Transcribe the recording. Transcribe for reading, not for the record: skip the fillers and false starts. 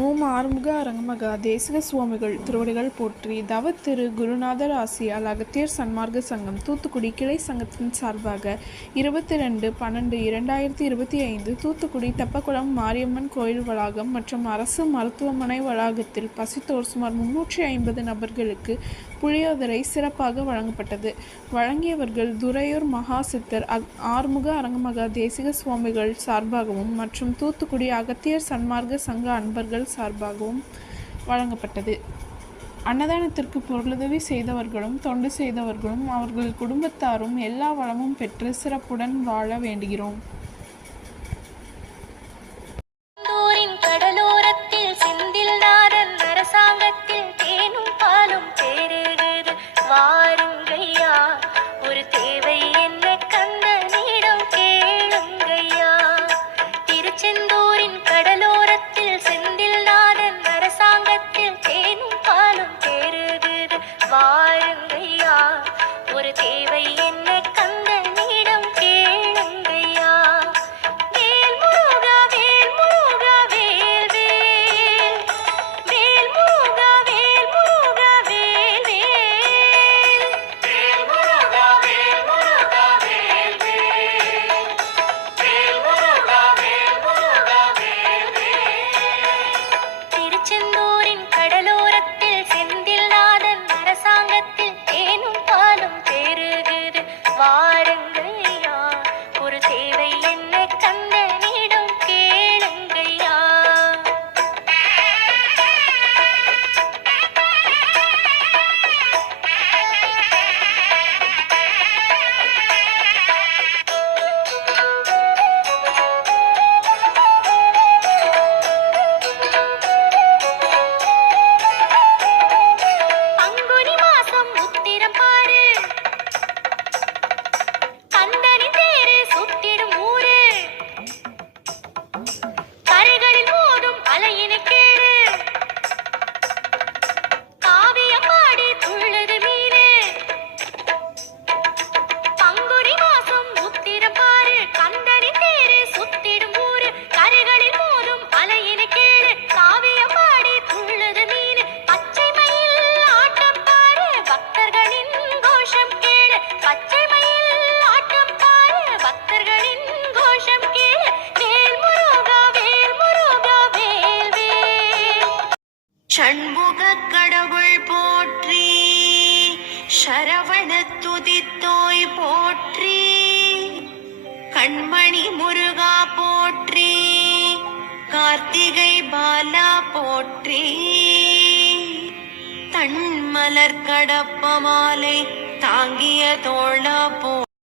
ஓம் ஆறுமுக அரங்கமகா தேசிக சுவாமிகள் திருவடிகள் போற்றி. தவ திரு குருநாதர் ஆசியால் அகத்தியர் சன்மார்க்க சங்கம் தூத்துக்குடி கிளை சங்கத்தின் சார்பாக 22/12/2025 தூத்துக்குடி தெப்பக்குளம் மாரியம்மன் கோயில் வளாகம் மற்றும் அரசு மருத்துவமனை வளாகத்தில் பசித்தோர் சுமார் 350 நபர்களுக்கு புளியோதரை சிறப்பாக வழங்கப்பட்டது. வழங்கியவர்கள் துரையூர் மகா சித்தர் ஆறுமுக அரங்கமகா தேசிக சுவாமிகள் சார்பாகவும் மற்றும் தூத்துக்குடி அகத்தியர் சன்மார்க்க சங்க அன்பர்கள் சார்பாகவும் வழங்கப்பட்டது. அன்னதானத்திற்கு பொருளுதவி செய்தவர்களும் தொண்டு செய்தவர்களும் அவர்கள் குடும்பத்தாரும் எல்லா வளமும் பெற்று சிறப்புடன் வாழ வேண்டுகிறோம். ஒரு தேவை என்ன கந்தனிடம் கேளுங்கய்யா. வேல் முருகா வேல் முருகா வேல் வேல், வேல் முருகா வேல் முருகா வேல் வேல், வேல் முருகா வேல் முருகா வேல் வேல், வேல் முருகா வேல் முருகா வேல் வேல். திருச்செந்தூரின் கடலோரத்தில் செந்தில் நாதன் அரசாங்கத்தில் தேனும் பாலும் பெருகுது வாருங்கய்யா. ஒரு தேவை என்ன கந்தனிடம் கேளுங்கய்யா. பங்குனி மாசம் உத்திரம் பாரு, கந்தனி தேரு சுத்திடும் ஊரு, கரைகளில் மோதும் அலையினை கேளு, காவியம் பாடி துள்ளுது மீனு. பங்குனி மாசம் உத்திரம் பாரு, கந்தனி தேரு சுத்திடும் ஊரு, கரைகளில் மோதும் அலையினை கேளு, காவியம் பாடி துள்ளுது மீனு. பச்சை மயில் ஆட்டம் பாரு, பக்தர்களின் கோஷம் கேளு, பச்சை மயில் ஆட்டம் பாரு, பக்தர்களின் கோஷம் கேளு. வேல் முருகா வேல் முருகா வேல் வேல். ஷண்முக கடவுள் போற்றி, சரவண துதித்தோய் போற்றி, கண்மணி முருகா போற்றி, கார்த்திகை பாலா போற்றி, தன்மலர் கடப்ப மாலை தாங்கிய தோழா போ